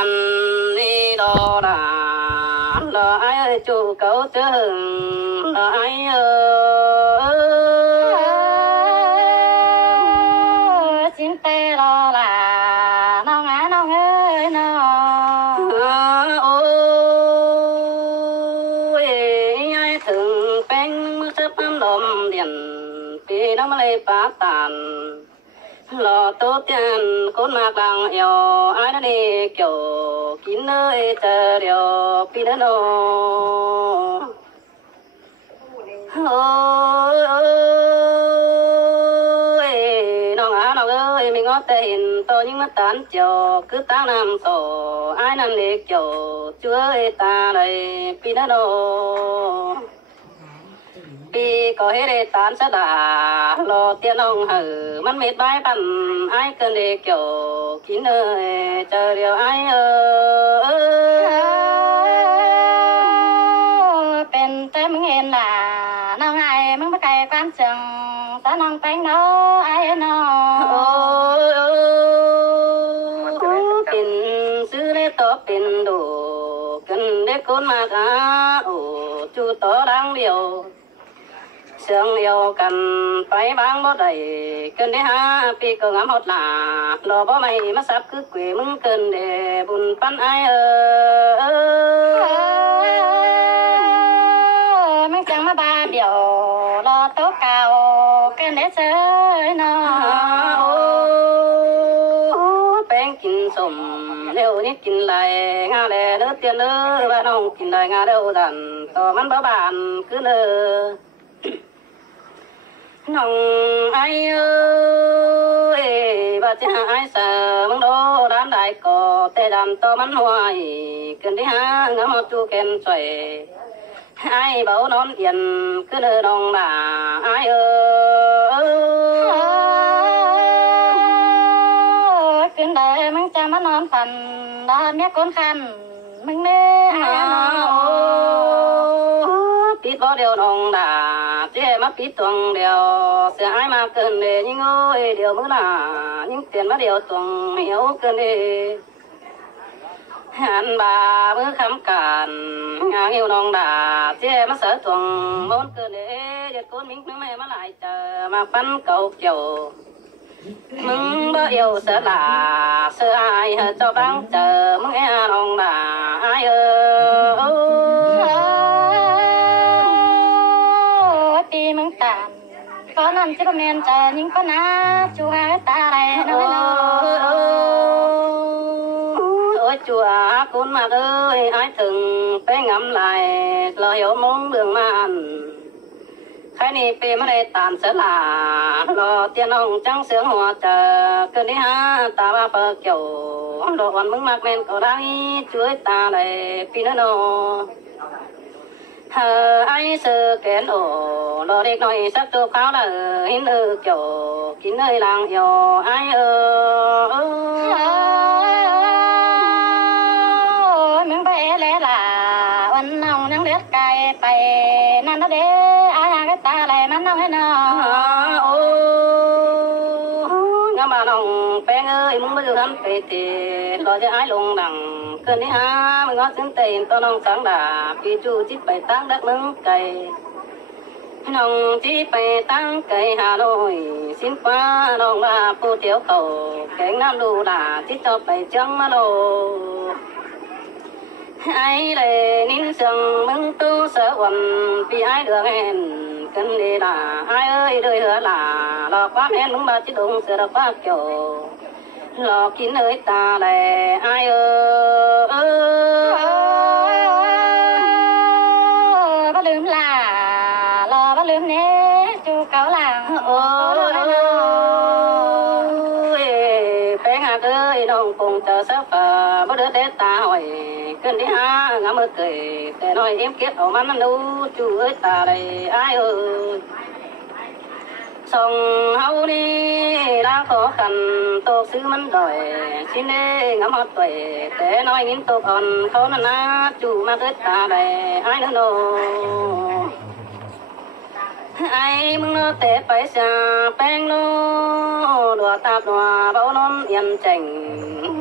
ăn đi đó là ai ơi chủ cậu chừng là ai xin tê lo là nó ngã nó ơi nó ôi ai thường bánh mức chấp năm đồm điện vì nó mà lấy phá tàn lò tốt tiền con mạc đằng eo ai đã đi kiểu kín nơi chờ điều pi đến đâu ôi nó ngã nó ơi mình có tiền tôi nhưng mà tán chiều cứ tám năm tổ ai nằm đi kiểu chúa ta đây pi đến đâu pi có hết để tán sẽ là lo tiền ông hửมันmệt bái bàn ai cần để kiểu kín nơi chờ điều aiเป็นแต่มึงเห็นล่ะน้องไอ้มึงไปไกลความจึงตาน้องแป้งเนาะไอ้เนาะเป็นซื้อได้ต่อเป็นดูกันได้คนมากจูต่อดังเดียวsương yêu cần phải bán bó đầy cần để há pi cơ ngắm hốt là lò bó mày mà sắp cứ quỷ mừng cần để buồn phân ai mình chẳng mà ba biểu lo tố cao cần để chơi nó bánh kín sùm nếu như kín lại ngà lè đứa tiền đứa bà nông kín lại ngà đâu dần tỏ mắt bó bàn cứ nơ nông ai ơi bà cha ai sợ mong đô đám đại cỏ tê đàm to mắn hoài cần đi há ngắm một chu kèn xoay ai bảo nón yên cứ nơ nông bà ai cứ đời mình cha mắt nón phần đó mẹ con khăn mình nè biết có điều nông đã chế mắt biết tuồng điều sẽ ai mà cần để những ơi điều mới là những tiền mà điều tuồng hiểu cần để anh bà mới khám cản ngang yêu nông đã chế mắt sợ tuồng muốn cần để giật con mình nó mày mà lại chờ mà phân cầu chiều mừng bơ yêu sợ là sợ ai cho băng chờ mừng nghe nông đã aiมึงตามก็นั่นสิบ่แม่นจะยิงก็นะจูหาตาอะไรน้อยôi chùa con mà ơi ai từng phải ngắm lại lo hiểu mong đường màn khai này pe mà đây tàn sẽ là lo tiền ông trắng sướng hòa chờ cơn đi ha ta ba phơ kiểu đồ ăn mừng mặc lên có đang chuối ta lại pi nó ai sơ kén ổ lo đếch nói sắc tô pháo là hin kiểu kín nơi làng hiểu ai mình phải lẽ là ân nông nắng đứt cayไปนั่นđó để ai cái ta lại mắt nông hết nó ngắm bà nông phèn ơi muốn bây giờ hắn về thì lo cho ai lùng đằng cơn đi ha mình có xin tiền to nông sáng đà vì chú chỉ phải tăng đất nâng cày nông chỉ phải tăng cày Hà Nội xin qua nông bà phụ thiếu cầu kén nam đủ đà chỉ cho phải trăng mà đồ ai để nín sương mừng tu sợ quần vì ai được hẹn cơn đi là ai ơi đời hứa là lo quá hẹn mừng bà chỉ đúng sợ được quá kiểu lo kín ơi ta lại ai bàลืมlà lo bàลืมnè chú cáo làng bé ngạc ơi đồng cùng chờ sắp bà đứa để ta hỏi cơn đi ha ngắm mơ cười để nói em kiếp ở mắt đâu chú ơi ta lại ai sông hậu đi đang khó khăn tô sư mắn đòi xin đi ngắm hót tuổi để nói những tô còn khó nà chú mà tới ta đây ai nữa nô ไอ้มึงเนาะแต่ไปซะแป้งโลดัวตาดัวเบานนเอียนแจ่ง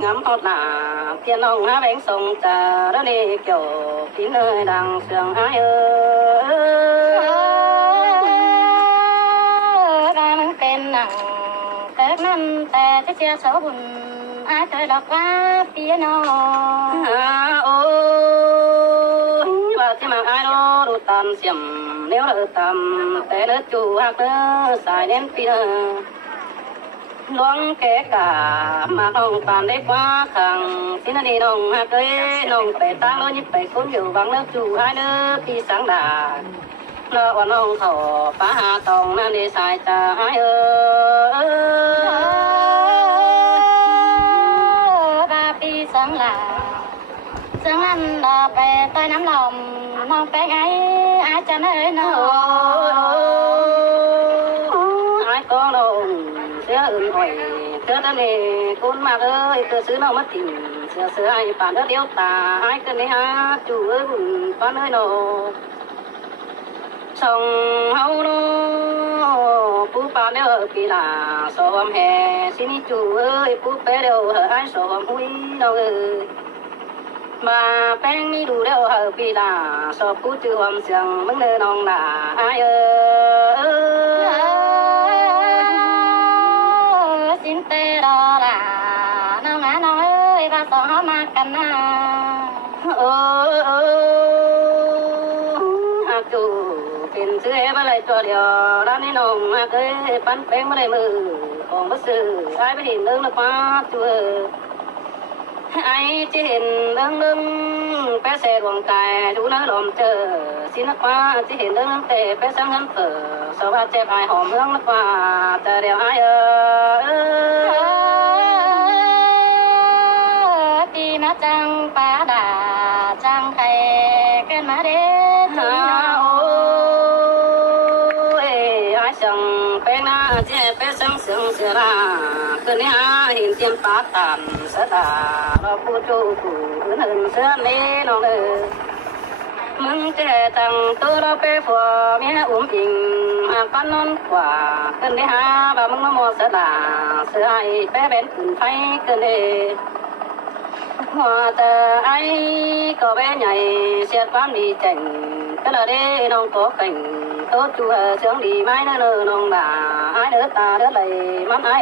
งำฮอดหน้าเพียนน้องหาแบงส่งจะระเนเกี่ยวพี่เนยดังเสียงอ้ายว่ามึงเป็นหนังเกิดนั้นแต่จะเสียโสบุญอ้ายเคยดอกว่าเปียโนโอ้ว่าที่มาอ้ายโลดูตามเสียมเลี้ยวเด้อตามแต่เด้อจูฮักเด้อสายเน้นปีเด้อหลวงแก่กามาน้องปานได้กว่าขังสินาดีน้องฮักเอ้ยน้องไปตางโลยิบไปคนอยู่บางเลิกจูอ้ายเด้อพี่สังดาเลาะว่าน้องเขาป้าหาตองนั่นได้สายตาอ้ายบาปีสังลาสังอันดอไปต้อยน้ำลมน้องไปไงอาจารย์เอ้ยน้องอ้ายก็น้องเสื้ออื่นอ่อยเสื้อตะเลคุณมากเอ้ยเสื้อซื้อน้องมาติ่มเสื้อไอ้ป่านเดียวตาอ้ายกันนี่ฮะจู่เอ้ยบุญป่านเอ้ยน้องส่องเฮาโนผู้ป่าเดียวปีลาสอมแห่สินี่จู่เอ้ยผู้เปเดียวอ้ายสอมหุยน้องเอ้ยมาแป้งมีดูเดียวปีลาสอบผู้จือความเสียงมึงเด้อน้องน่ะอ้ายสินเตรอล่ะน้องน้องเอ้ยว่าสองเฮามากันนะฮักจูเป็นเสื้อบ่ได้ตัวเดียวร้านนี้น้องฮักเอ้ยปั้นแป้งบ่ได้มือของบ่ซื้ออ้ายไปเห็นเรื่องละป้าจูไอ้จะเห็นเรื่องแปะเสดวงกายดูเนื้อลมเจอสินักว่าจะเห็นเรื่องเตะแปะสังหันเปิดสวัสดิ์เจ็บไอหอมเมืองนักว่าแต่เดียวไอ้ปีมาจังปาดาจังไข่เกินมาเด้จีน้าโอ้ไอ้สังเป็นหน้าเจ็บแปะสังเสียงเสียราคืนนี้เห็นเตียนปาตันเสดาเราผู้จูผู้อื่นเสื้อนี้น้องเอ้ยมึงเจตังตัวเราไปฝัวเมียอิงมาปั้นนนกว่าคืนนี้บ่ามึงมาโมเสดาเสื้อไอ้แปะเป็นขึ้นไฟคืนนี้หัวแต่ไอ้ก็แม่ใหญ่เสียความดีเจ๋งก็เลยน้องก็เก่งโตจูเสียงดีไม้เนื้อน้องด่าไอ้เด้อตาเด้อไหลมันไอ้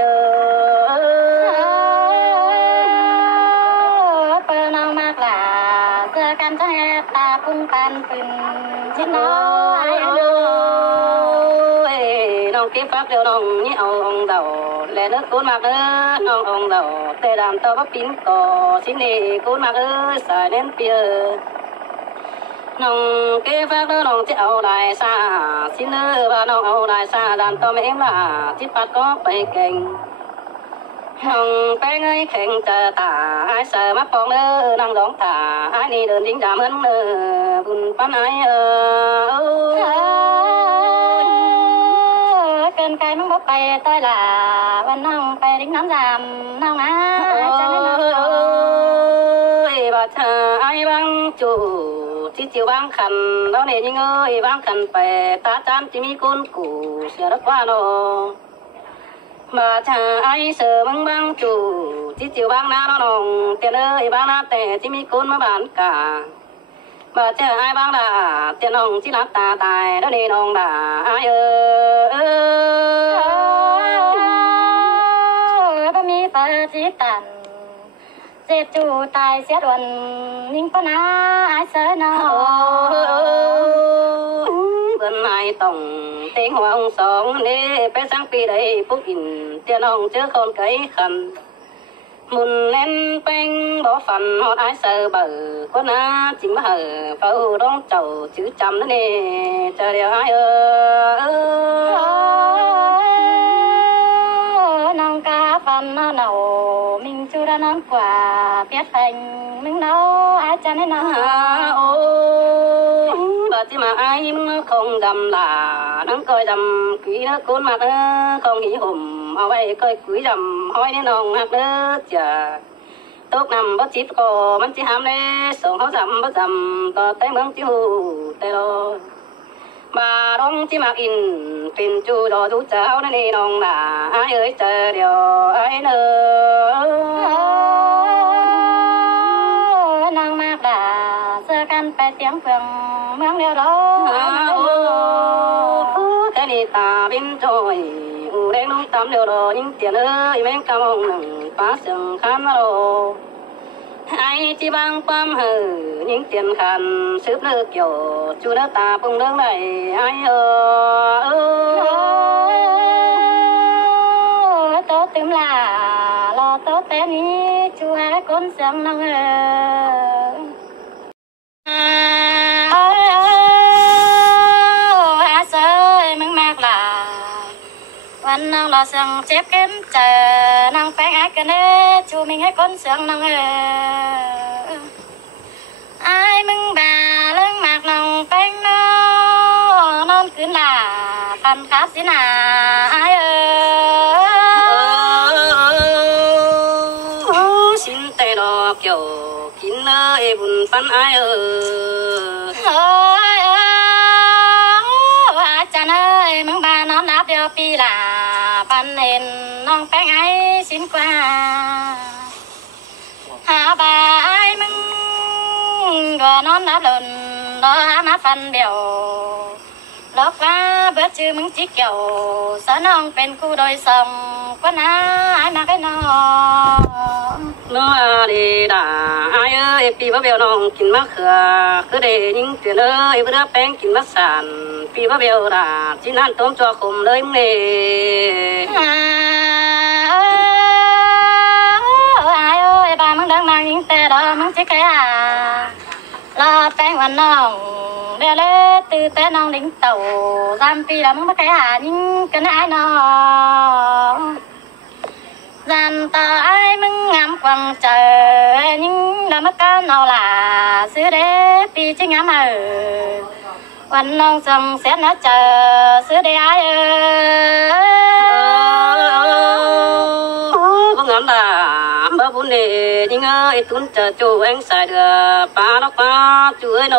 เปิ้นน้องมากล่ะเจอกันจะแฮตาพุ่งปันปืนชิน้อยน้องกินฟักเดียวน้องนี่เอาองเดาแลเนื้อกูนมากเด้อน้ององเดาแต่ดำตัวบ่ปิ้นก่อสินี่กูนมากสายเน้นเปียน้องเก็บฟักเด้อน้องจะเอาได้ซาสิเนื้อว่าน้องเอาได้ซาดำตัวแม่เอ็มล่ะจิตปัดก็ไปเก่งน้องแป้งเอ้ยแข็งจะตาอ้ายเสือมาปองเด้อนั่งร้องตาอ้ายนี่เดินดิ้งดาเหมือนเด้อบุญปั้นอ้ายเกินไกลมึงบ่ไปต้อยล่ะวันน้องไปดิ้งน้ำจามน้องนะจะได้น้องบ่เธออ้ายบังจูที่จิวบางคันแล้วเนี่ยยิงเอ้ยบางคันไปตาจานที่มีคนกูเสียรักว่าน้องบ่เธออ้ายเสือมึงบังจูที่จิวบางนาน้องเตียนเอ้ยบางนาแต่ที่มีคนมาบ้านกาบ่เจออ้ายบางด่าเตียนน้องที่รักตาตายแล้วนี่น้องด่าอ้ายบ่มีเปิดจิตตันเจ็บจูตายเสียดวนนิ่งปะนาอ้ายเสือน้องเบิ่นอ้ายต้องเต็งหัวองสองนี่ไปสังปีใดปุ๊กอินเตียนน้องเจอคนไกลคันมุนเล่นเป็นบ่ฝันฮอดอ้ายเสือเบิ่ก็น่าจริงมาเฝ้าร้องเจ้าชื่อจำนั่นนี่จะเดียวอ้ายน้องกาฟันเนามิงจูระน้ำกว่าเปียดแฟงมึงเนาอาจารย์ให้นาโอ้บ่ที่มาอ้ายมึงคงดำลานังก้อยดำขี้นะคนมาคงหิห่มเอาไว้ก้อยกุยดำห้อยนี่น้องฮักเด้อจ้ะตกนำบ่จิตก็มันสิหามเด้ส่งเฮาจำบ่จำก็แต่เมืองจิฮูแต่รอ บาดงที่มักอินเป็นจูดอดูเจ้านั่นเองน้องหนาอ้ายเอ้ยเจอเดียวอ้ายเนอนางมากด่าเสื้อกันไปเตียงเฟืองเมืองเดียวรอแต่นี่ตาบินจอยอูแดงน้องตำเดียวรอยิ่งเตียนเอ้ยแม่งกะมองหนึ่งป้าเสียงคันมาโลไอ้ที่บางความหือยิ่งเตียนคันสืบเลิกเกี่ยวจูเนื้อตาปุ่งเรื่องใดไอ้โตตึมลารอโตแต่นี้จูหาคนเสียงน้องวันน้องรอเสียงเจ็บเข็มเจอน้องแป้งไอ้กันเด้จูมิงให้คนเสียงน้องไอ้มึงบ่าเรื่องมากน้องแป้งน้องนอนคืนล่ะคันขาสินาไอ้สินแต่ดอกเกี่ยวกินเลยบุญปันไอ้อาจารย์เอ้ยมึงบ่านอนรับเดียวปีล่ะปันเห็นน้องแป้งไอ้สินกว่าหาบ่าไอ้มึงก็นอนรับหล่นรอหามาฟันเดียวลอกว่าเบื่อชื่อมึงจิเกี่ยวสะน้องเป็นคู่โดยสองกว่าน้าไอ้มาไอ้น้องน้อดีด่าไอ้เอ้ยปีบ่เบลน้องกินมะเขือคือได้ยิ่งเตือนเอ้ยเบื่อแป้งกินมะสานปีบ่เบลด่าจินั่นต้มจัวขมเลยมึงนี่ไอ้เอ้ยบ้ามึงดังนางยิ่งแต่ดอมึงจิแค่รอแป้งวันน้องเดี๋ยวเลยตื่นแต่น้องดิ้งเต่า3 ปีแล้วมึงมาแค่ยิ่งกันไอ้น้องจันต่อไอ้มึงงามกว่างเจอยิ่งแล้วมากันเอาล่ะซื้อเด้ปีจิงามวันน้องส่งเสียนะเจอซื้อเด้ไอ้บ่งามด่าบ่บุญเด้ยิ่งเอ้ยตุนเจอจูแองสายเดือปลาดอกปลาจูเอ้ยโน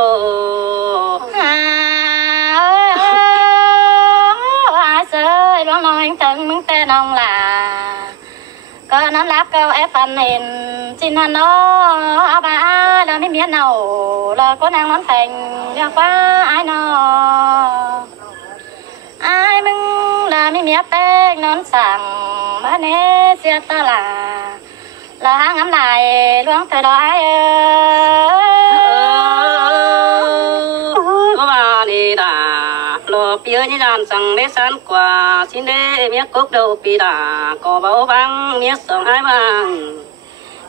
เสยร้องน้อยถึงมึงแต่น้องล่ะก็นั้นรับก็แอบฟันเห็นจินฮันโนอาบ้าเราไม่เมียนเอาเราก็นางนอนแต่งเรียกว่าไอ้นอไอ้มึงเราไม่เมียแป้งนอนสั่งมาเนเสียตาล่ะเราหางน้ำลายล้วงเธอดอยก็ว่าดีด่าเปียนี่ดานสั่งได้สันกว่าสินเดเมียกกเดาปีดาก็เบาบังเมียสองไอ้บาง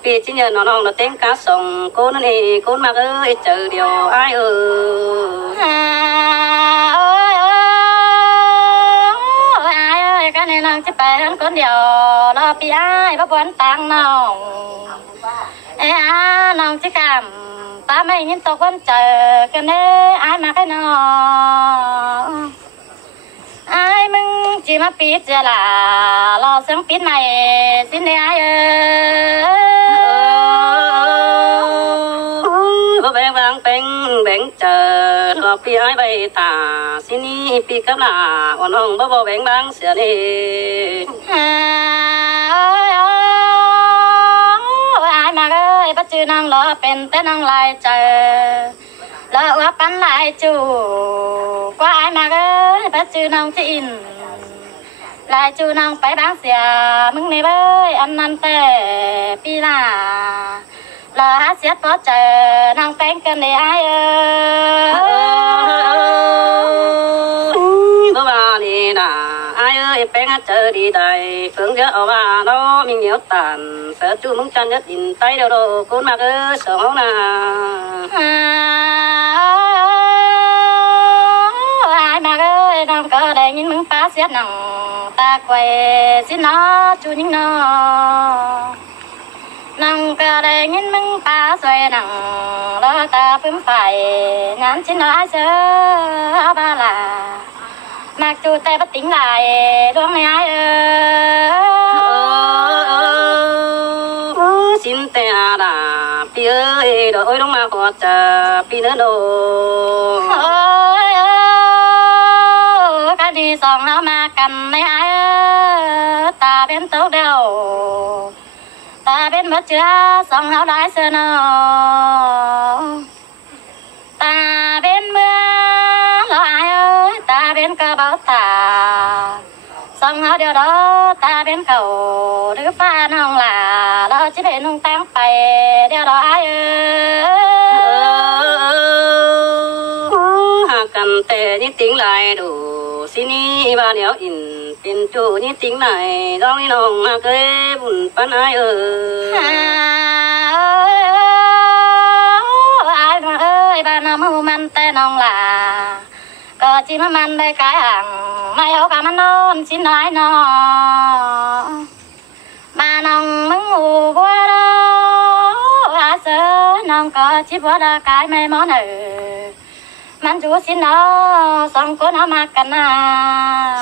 ปีจินเยนน้องเราเต้นกาส่งโกนั่นเองโกมากเจอเดียวไอ้กันน้องจะไปคนเดียวรอปีไอ้บ่ควรตังน้องน้องจะกำตาไม่ยินตกวันเจอกันเด้ไอ้มาให้น้องไอ้มึงจีมาปีเจล่ะรอเสียงปีใหม่สินเด้ไอ้บ่แบ่งบางแป้งแบ่งเจอรอปีไอ้ใบตาสินี่ปีกับลาอ่อนน้องบ่แบ่งบางเสียนี่ปัจจุบันรอเป็นแต่น้องลายเจอแล้วว่าปันลายจูกว่าไอ้มาปัจจุบันจะอินลายจูน้องไปบางเสียมึงในเบ้ยอันนั้นแต่ปีลารอหาเสียพอเจอน้องแป้งกันเลยไอ้บ่ว่านี่น่ะไอ้เอ้ยแป้งเจอดีได้เพิ่งจะเอาว่าน้อมีเหนียวตันเสือจูมึงจันยัดดินไตเดียวโดกูมากสองน่ะไอ้มาน้องก็ได้ยินมึงป้าเสียหนังตาแควสิน้อจูนิ่งน้อน้องก็ได้ยินมึงป้าสวยหนังแล้วตาพึ่มไฟงานชิ้นน้อยเสือบาลามากจูแต่ปัดติ้งไหลดวงในไอ้สินแต่อาดาปีเอ้ยดอกลงมาขอเจอปีเนื้อโด สองเฮามากันในอ้ายตาเป็นตกเดียวตาเป็นบ่เจือสองเฮาได้เสนอตาเป็นเมื่อลอยตาเป็นกระเป๋าตาสองเฮาเดียวดอตาเป็นเขาหรือฟ้าน้องหล่าเราจะเป็นนุ่งตั้งไปเดียวดออ้ายหากันแต่นี่ติ้งหลายดูสินี่บ้านเดียวอินเป็นจูนี่ติ้งไหนร้องนี่น้องมาเคยบุญปานอ้ายอ้ายมาบ้านน้องมือมันแต่น้องหล่าก็จิมามันได้กายห่างไม่เอากะมันนอนสิน้อยน้อบ้านน้องมึงหูบัวดออาเสอน้องก็จิบัวดากายไม่มอนมันจูสิน้อสองคนเอามากันนะ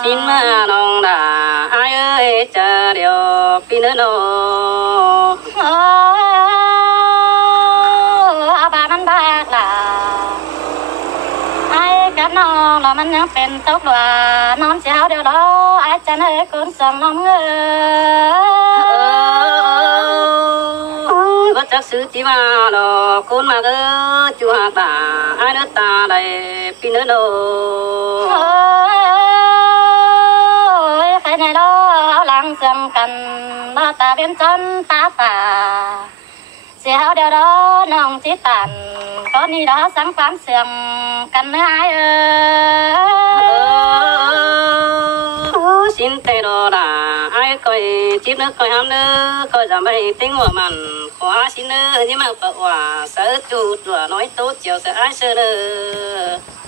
สิมาน้องด่าอ้ายเจอเดียวพี่เนื้อน้อเอาบ้ามันบ้าล่ะไอ้กับน้องแล้วมันยังเป็นตกว่าน้องเจ้าเดียวดอไอ้จันคนสองน้องบ่จักซื้อจิมาดอกคนมาจูหาตาอ้ายเนื้อตาได้พี่เนื้อน้อใครในดอเอาหลังเสื่อมกันดอตาเป็นจนตาฝ่าเสียเดียวดอน้องจิตันตอนนี้ดอสังความเสื่อมกันเนื้ออ้ายสินแต่ดอด่าอ้ายก้อยจิบเนื้อก้อยห้ามเนื้อก้อยจะไม่ติ้งหัวมันขวาสิเนื้อนี่มาปะว่าเสือจูดตัวน้อยโตเจียวเสืออ้ายเสือเนื้อ